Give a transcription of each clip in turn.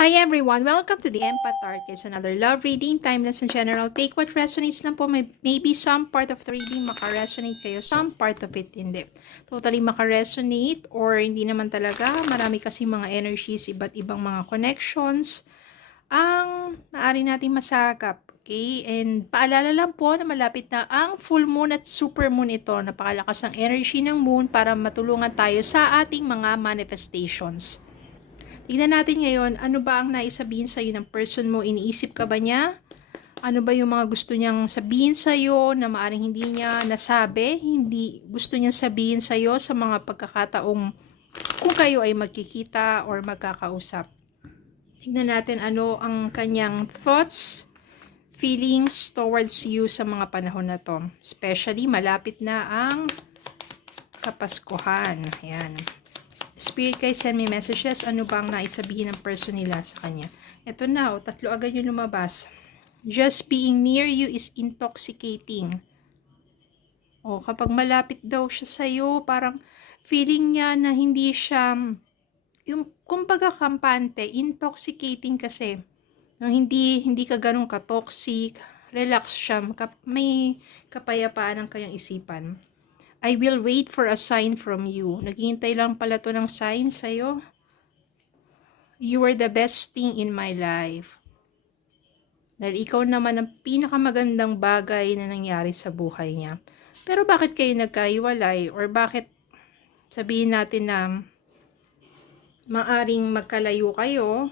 Hi everyone! Welcome to the Empath Arc. It's another love reading, timeless and general. Take what resonates lang po. Maybe some part of the reading makaresonate kayo, some part of it hindi. Totally makaresonate or hindi naman talaga. Marami kasi mga energies, iba't ibang mga connections ang maaari natin masakap. Okay? And paalala lang po na malapit na ang full moon at super moon ito. Napakalakas ng energy ng moon para matulungan tayo sa ating mga manifestations. Tignan natin ngayon, ano ba ang naisabihin sa'yo ng person mo? Iniisip ka ba niya? Ano ba yung mga gusto niyang sabihin sa'yo na maaring hindi niya nasabi? Hindi gusto niyang sabihin sa'yo sa mga pagkakataong kung kayo ay magkikita or magkakausap. Tignan natin ano ang kanyang thoughts, feelings towards you sa mga panahon na to. Especially malapit na ang Kapaskuhan. Ayan. Spirit guys, send me messages. Ano bang naisabihin ng person nila sa kanya? Ito na, tatlo agad yung lumabas. Just being near you is intoxicating. Kapag malapit daw siya sa'yo, parang feeling niya na hindi siya, yung kumbaga kampante, intoxicating kasi. Hindi ka ganun ka-toxic, relax siya, may kapayapaan ang kanyang isipan. I will wait for a sign from you. Naghihintay lang pala to ng sign sa'yo. You are the best thing in my life. Dahil ikaw naman ang pinakamagandang bagay na nangyari sa buhay niya. Pero bakit kayo nagkahiwalay? Or bakit sabihin natin na maaring magkalayo kayo?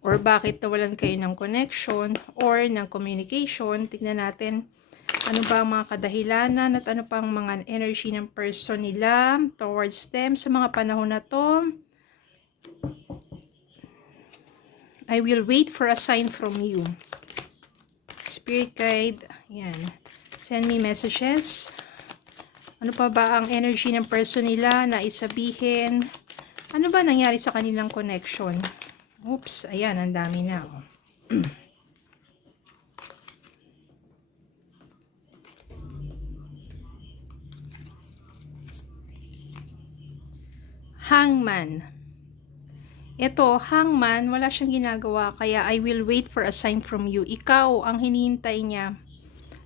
Or bakit nawalan kayo ng connection or ng communication? Tignan natin. Ano ba ang mga kadahilanan at ano pang mga energy ng person nila towards them sa mga panahon na to? I will wait for a sign from you. Spirit guide, yan. Send me messages. Ano pa ba ang energy ng person nila na isabihin? Ano ba nangyari sa kanilang connection? Oops, ayan, ang dami na. Hangman. Ito, hangman, wala siyang ginagawa, kaya I will wait for a sign from you. Ikaw ang hinihintay niya.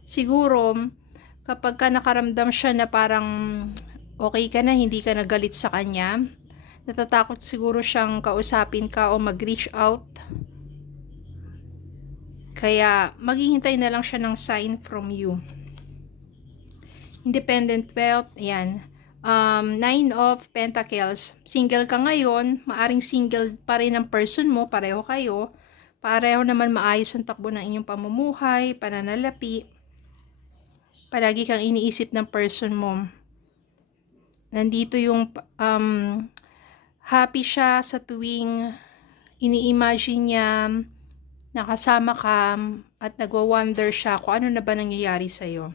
Siguro, kapag ka nakaramdam siya na parang okay ka na, hindi ka nagalit sa kanya, natatakot siguro siyang kausapin ka o mag-reach out. Kaya, maghihintay na lang siya ng sign from you. Independent wealth, yan. 9 of Pentacles. Single ka ngayon, maaring single pa rin ang person mo, pareho kayo. Pareho naman maayos ang takbo ng inyong pamumuhay, pananalapi. Palagi kang iniisip ng person mo. Nandito yung happy siya sa tuwing ini-imagine niya nakasama ka at nagwa-wonder siya kung ano na ba nangyayari sa'yo.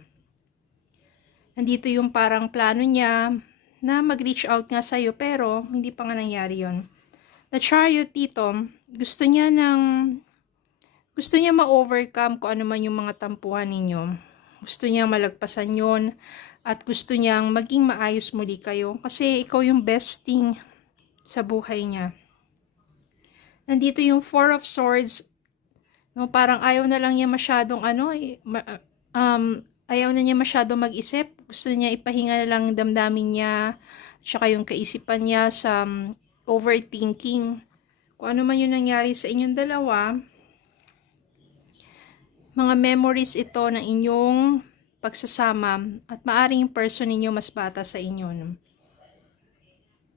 Nandito yung parang plano niya na mag-reach out nga sa'yo pero hindi pa nga nangyari yon. The Chariot dito, gusto niya ma-overcome kung ano man yung mga tampuhan ninyo. Gusto niya malagpasan yon at gusto niyang maging maayos muli kayo kasi ikaw yung best thing sa buhay niya. Nandito yung Four of Swords, no, parang ayaw na lang niya masyadong ayaw na niya masyado mag-isip. Gusto niya ipahinga na lang damdamin niya, tsaka yung kaisipan niya sa overthinking. Kung ano man yung nangyari sa inyong dalawa, mga memories ito ng inyong pagsasama at maaring yung person ninyo mas bata sa inyo.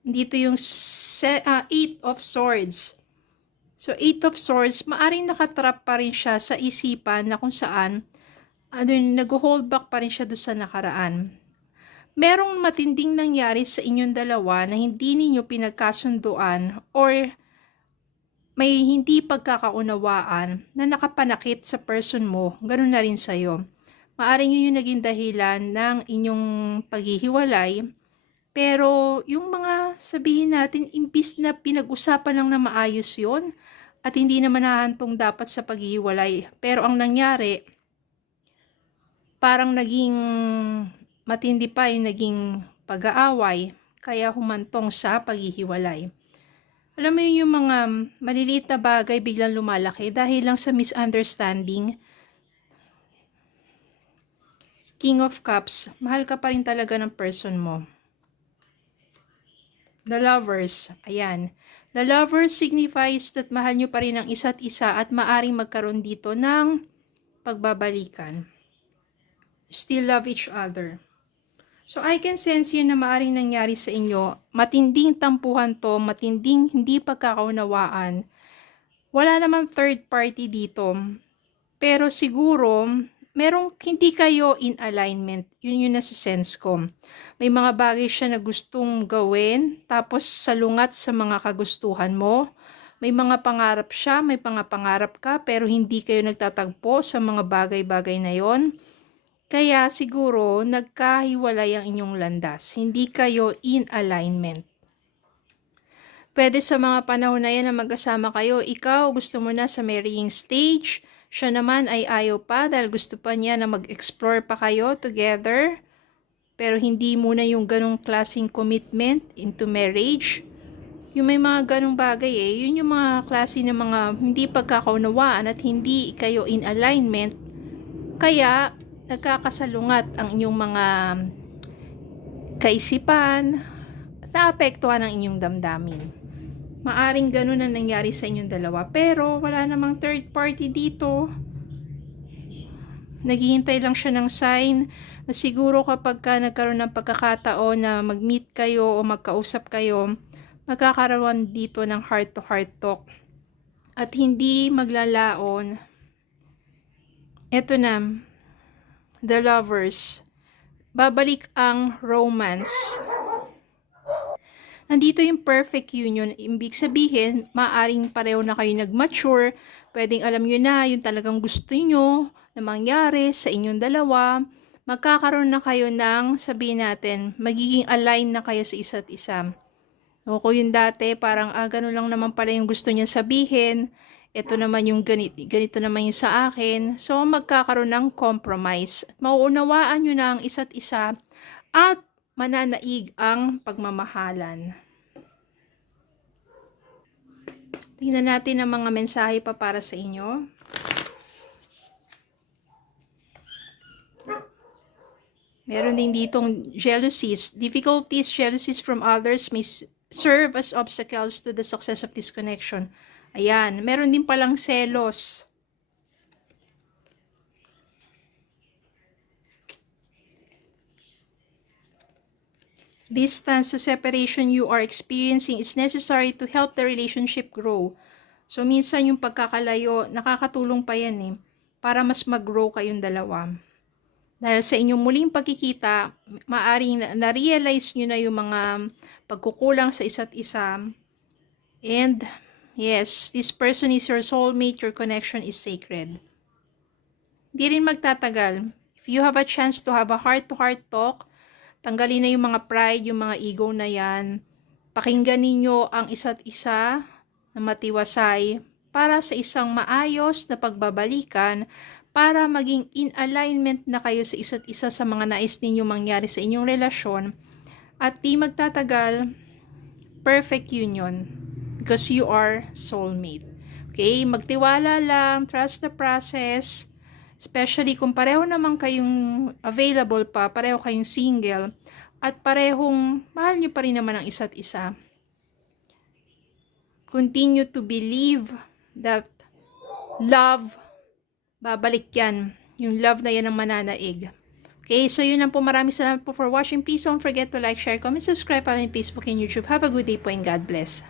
Dito yung 8 of Swords. So, 8 of Swords, maaring nakatrap pa rin siya sa isipan na kung saan nag-hold back pa rin siya doon sa nakaraan. Merong matinding nangyari sa inyong dalawa na hindi ninyo pinagkasunduan or may hindi pagkakaunawaan na nakapanakit sa person mo, ganoon na rin sa'yo. Maaring yun yung naging dahilan ng inyong paghihiwalay, pero yung mga sabihin natin, imbis na pinag-usapan lang na maayos yon at hindi naman nahantong dapat sa paghihiwalay, pero ang nangyari, parang naging matindi pa yung naging pag-aaway, kaya humantong sa paghihiwalay. Alam mo yun, yung mga maliliit na bagay biglang lumalaki dahil lang sa misunderstanding. King of Cups, mahal ka pa rin talaga ng person mo. The Lovers, ayan. The Lovers signifies that mahal nyo pa rin ang isa't isa at maaring magkaroon dito ng pagbabalikan. Still love each other. So, I can sense yun na maaring nangyari sa inyo. Matinding tampuhan to, matinding hindi pagkakaunawaan. Wala namang third party dito. Pero siguro, merong hindi kayo in alignment. Yun yung nasa sense ko. May mga bagay siya na gustong gawin, tapos salungat sa mga kagustuhan mo. May mga pangarap siya, may mga pangarap ka, pero hindi kayo nagtatagpo sa mga bagay-bagay na yon. Kaya siguro, nagkahiwalay ang inyong landas. Hindi kayo in alignment. Pwede sa mga panahon na yan na magkasama kayo, ikaw gusto mo na sa marrying stage, siya naman ay ayaw pa dahil gusto pa niya na mag-explore pa kayo together. Pero hindi muna yung ganong klaseng commitment into marriage. Yung may mga ganong bagay yun yung mga klase ng mga hindi pagkakaunawaan at hindi kayo in alignment. Kaya nagkakasalungat ang inyong mga kaisipan at naapektuhan ang inyong damdamin. Maaring ganun ang nangyari sa inyong dalawa, pero wala namang third party dito. Naghihintay lang siya ng sign na siguro kapag ka nagkaroon ng pagkakataon na mag-meet kayo o magkausap kayo, magkakaroon dito ng heart-to-heart talk. At hindi maglalaon. Eto na, The Lovers. Babalik ang romance. Nandito yung perfect union. Ibig sabihin, maaring pareho na kayo nag-mature. Pwedeng alam nyo na yung talagang gusto nyo na mangyari sa inyong dalawa. Magkakaroon na kayo ng, sabihin natin, magiging align na kayo sa isa't isa. O kung yung dati, parang ganun lang naman pala yung gusto niya sabihin. Ito naman yung ganito naman yung sa akin. So, magkakaroon ng compromise. At mauunawaan nyo na ang isa't isa at mananaig ang pagmamahalan. Tingnan natin ang mga mensahe pa para sa inyo. Meron din ditong jealousies. Difficulties, jealousies from others may serve as obstacles to the success of this connection. Ayan. Meron din palang selos. Distance, the separation you are experiencing is necessary to help the relationship grow. So, minsan yung pagkakalayo, nakakatulong pa yan para mas mag-grow kayong dalawa. Dahil sa inyong muling pagkikita, maaring na-realize nyo na yung mga pagkukulang sa isa't isa. And, yes, this person is your soulmate, your connection is sacred. Di rin magtatagal. If you have a chance to have a heart-to-heart talk, tanggalin na yung mga pride, yung mga ego na yan. Pakinggan ninyo ang isa't isa na matiwasay para sa isang maayos na pagbabalikan para maging in alignment na kayo sa isa't isa sa mga nais ninyo mangyari sa inyong relasyon at di magtatagal, perfect union because you are soulmate. Okay? Magtiwala lang, trust the process. Especially kung pareho naman kayong available pa, pareho kayong single, at parehong mahal nyo pa rin naman ang isa't isa. Continue to believe that love, babalik yan. Yung love na yan ang mananaig. Okay, so yun lang po. Maraming salamat po for watching. Please don't forget to like, share, comment, subscribe on my Facebook and YouTube. Have a good day po and God bless.